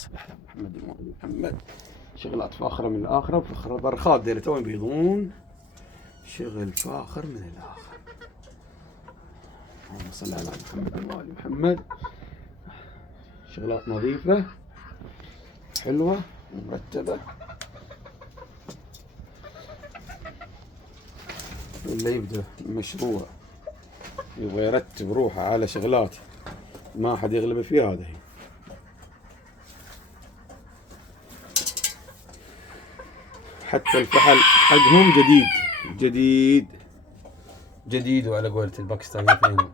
صباح محمد وآل محمد. شغلات فاخرة من الآخرة، فخرة برخات ديرة توين بيضون، شغل فاخر من الآخر. اللهم صل على محمد وآل محمد. شغلات نظيفة حلوة ومرتبة. اللي يبدأ مشروع يبغى يرتب روحه على شغلات ما حد يغلب فيها، هذا هي. حتى الفحل حقهم جديد جديد جديد، وعلى قولة الباكستانيين